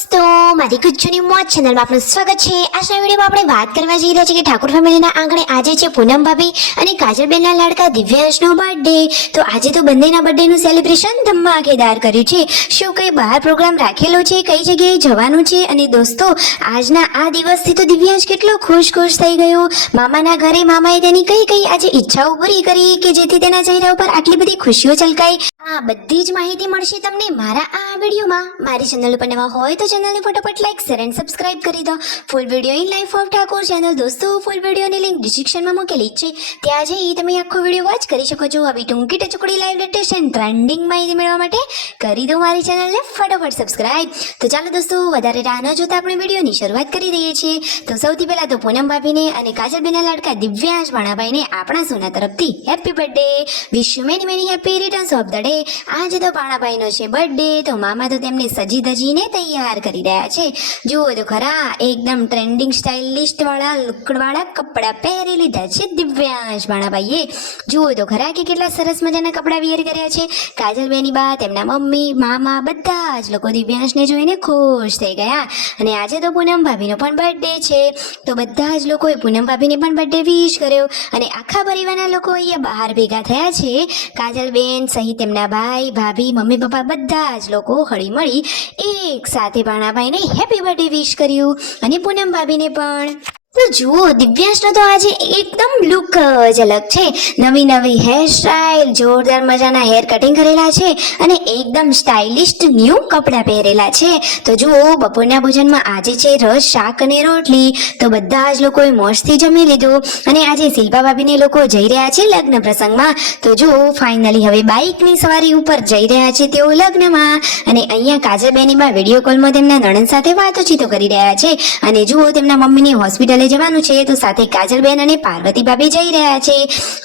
દોસ્તો, મારી ગુજ્જુની મોજ ચેનલમાં આપનું સ્વાગત છે। આજના વિડીયોમાં આપણે વાત કરવા જઈ રહ્યા છીએ કે ઠાકોર ફેમિલીના આંગણે આજે છે પૂનમ ભાભી અને કાજલબેનના લાડકા દિવ્યાંશનો બર્થડે। તો આજે તો બંનેના બર્થડેનું સેલિબ્રેશન ધમાકેદાર કર્યું છે। શું કઈ બહાર પ્રોગ્રામ રાખેલો છે, કઈ જગ્યાએ જવાનું છે? અને દોસ્તો, આજના આ દિવસથી તો દિવ્યાંશ કેટલો ખુશ થઈ ગયો। મામાના ઘરે મામાએ તેની કઈ આજે ઈચ્છાઓ પૂરી કરી કે જેથી તેના ચહેરા ઉપર આટલી બધી ખુશીઓ છલકાઈ। આ બધી જ માહિતી મળશે તમને મારા આ વિડીયોમાં। મારી ચેનલ ઉપર નવા હોય તો ચેનલને ફટાફટ લાઈક, શેર એન્ડ સબસ્ક્રાઇબ કરી દો। Full video in life of Thakor channel દોસ્તો, ફૂલ વિડીયોની લિંક ડિસ્ક્રિપ્શનમાં મૂકેલી છે, ત્યાં જઈ તમે આખો વિડીયો વોચ કરી શકો છો। આવી ટૂંકી ટચુકડી લાઈવ લેટેસ્ટ એન્ડ ટ્રેન્ડિંગ માહિતી મેળવવા માટે કરી દો મારી ચેનલને ફટાફટ સબસ્ક્રાઇબ। તો ચાલો દોસ્તો, વધારે રાહ ન જોતા આપણે વિડીયોની શરૂઆત કરી દઈએ છીએ। તો સૌથી પહેલા તો પૂનમ ભાભીને અને કાજલબેનના લાડકા દિવ્યાંશ ભાણાભાઈને આપણા સોના તરફથી happy birthday, wish you many many happy returns of the day. આજે તો ભાણાભાઈનો છે બર્થડે, તો મામા તો તેમને સજી ધજીને તૈયાર કરી રહ્યા છે। જુઓ તો ખરા, એકદમ ટ્રેન્ડિંગ સ્ટાઇલિસ્ટ વાળા લુકવાળા કપડાં પહેરી લીધા છે દિવ્યાંશ ભાણાભાઈએ। જુઓ તો ખરા કે કેટલા સરસ મજાના કપડાં વેર કર્યા છે। કાજલબેની બા, તેમના મમ્મી, મામા બધા જ લોકો દિવ્યાંશને જોઈને ખુશ થઈ ગયા। અને આજે તો પૂનમ ભાભીનો પણ બર્થડે છે, તો બધા જ લોકોએ પૂનમ ભાભીને પણ બર્થડે વિશ કર્યો અને આખા પરિવારના લોકો અહીંયા બહાર ભેગા થયા છે। કાજલબેન સહિત તેમના ભાઈ, ભાભી, મમ્મી, પપ્પા બધા જ લોકો હળીમળી એક સાથે ભાણાભાઈને હેપી બર્થડે વિશ કર્યું અને પૂનમ ભાભીને પણ। તો જુઓ, દિવ્યાંશનો તો આજે એકદમ લુક જ અલગ છે। નવી હેર સ્ટાઇલ, જોરદાર મજાના હેર કટિંગ કરેલા છે અને એકદમ સ્ટાઇલિસ્ટ ન્યૂ કપડાં પહેરેલા છે। તો જુઓ, બપોરના ભોજનમાં આજે છે રસ, શાક અને રોટલી। તો બધા જ લોકોએ મોજથી જમી લીધું અને આજે શિલ્પા ભાભીને લોકો જઈ રહ્યા છે લગ્ન પ્રસંગમાં। તો જુઓ, ફાઇનલી હવે બાઇકની સવારી ઉપર જઈ રહ્યા છે તેઓ લગ્નમાં અને અહીંયા કાજલબેનીમાં વિડીયો કોલમાં તેમના નણંદ સાથે વાતચીતો કરી રહ્યા છે। અને જુઓ, તેમના મમ્મીની હોસ્પિટલ જવાનું છે, તો સાથે કાજલબેન અને પાર્વતી ભાભી જઈ રહ્યા છે।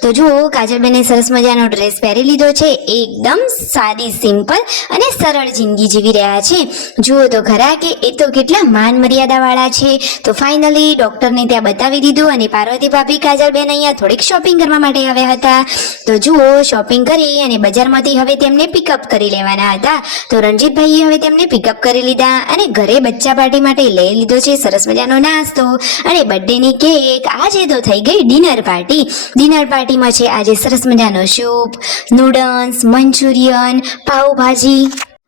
તો જુઓ, કાજલબેને સરસ મજાનો ડ્રેસ પહેરી લીધો છે, એકદમ સાદી, સિમ્પલ અને સરળ જિંદગી જીવી રહ્યા છે। જુઓ તો ખરા કે એ તો કેટલા માન મર્યાદા વાળા છે। તો ફાઇનલી ડોક્ટરને ત્યાં બતાવી દીધું અને પાર્વતી ભાભી, કાજલબેન અહીંયા થોડીક શોપિંગ કરવા માટે આવ્યા હતા। તો જુઓ, શોપિંગ કરી અને બજારમાંથી હવે તેમને પિકઅપ કરી લેવાના હતા। તો રણજીતભાઈએ હવે તેમને પિકઅપ કરી લીધા અને ઘરે બચ્ચા પાર્ટી માટે લઈ લીધો છે સરસ મજાનો નાસ્તો અને બર્થડેની કેક। આજે તો થઈ ગઈ ડિનર પાર્ટી। ડિનર પાર્ટીમાં છે આજે સરસ મજાનો સૂપ, નૂડલ્સ, મંચુરિયન, પાવભાજી।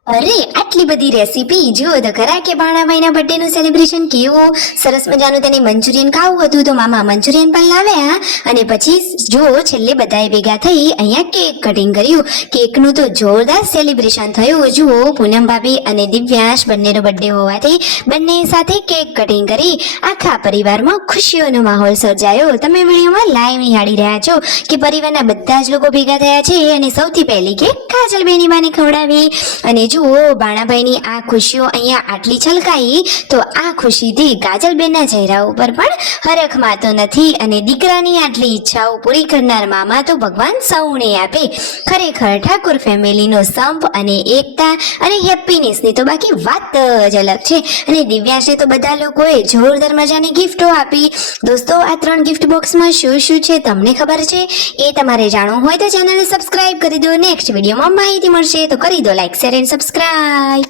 અરે આટલી બધી રેસીપી! જુઓ તો ખરા કે ભાણાભાઈના બર્થડેનું સેલિબ્રેશન કેવું સરસ મજાનું। તેને મંચુરિયન ખાવું હતું તો મામા મંચુરિયન પણ લાવ્યા અને પછી જુઓ, છેલ્લે બધાએ ભેગા થઈ અહીંયા કેક કટિંગ કર્યું। કેકનું તો જોરદાર સેલિબ્રેશન થયું। જુઓ, પૂનમ ભાભી અને દિવ્યાંશ બંનેનો બર્થડે હોવાથી બંને સાથે કેક કટિંગ કરી આખા પરિવારમાં ખુશીઓનો માહોલ સર્જાયો। તમે વિડીયોમાં લાઈવ નિહાળી રહ્યા છો કે પરિવારના બધા જ લોકો ભેગા થયા છે અને સૌથી પહેલી કેક કાજલબેની બાને ખવડાવી। અને જુઓ, ભાણાભાઈની આ ખુશીઓ અહીંયા આટલી છલકાઈ તો આ ખુશીથી કાજલબેનના ચહેરા ઉપર પણ હરખ માતો નથી અને દીકરાની આટલી ઈચ્છાઓ પૂરી કરનાર મામા તો ભગવાન સૌને આપે। ખરેખર ઠાકોર ફેમિલીનો સંપ અને એકતા અને હેપીનેસની તો બાકી વાત જ અલગ છે। અને દિવ્યાંશે તો બધા લોકોએ જોરદાર મજાની ગિફ્ટો આપી। દોસ્તો, આ 3 ગિફ્ટ બોક્સમાં શું છે તમને ખબર છે? એ તમારે જાણવું હોય તો ચેનલને સબસ્ક્રાઇબ કરી દો। નેક્સ્ટ વિડીયોમાં માહિતી મળશે, તો કરી દો લાઈક, શેર એન્ડ સબસ્ક્રાઇબ।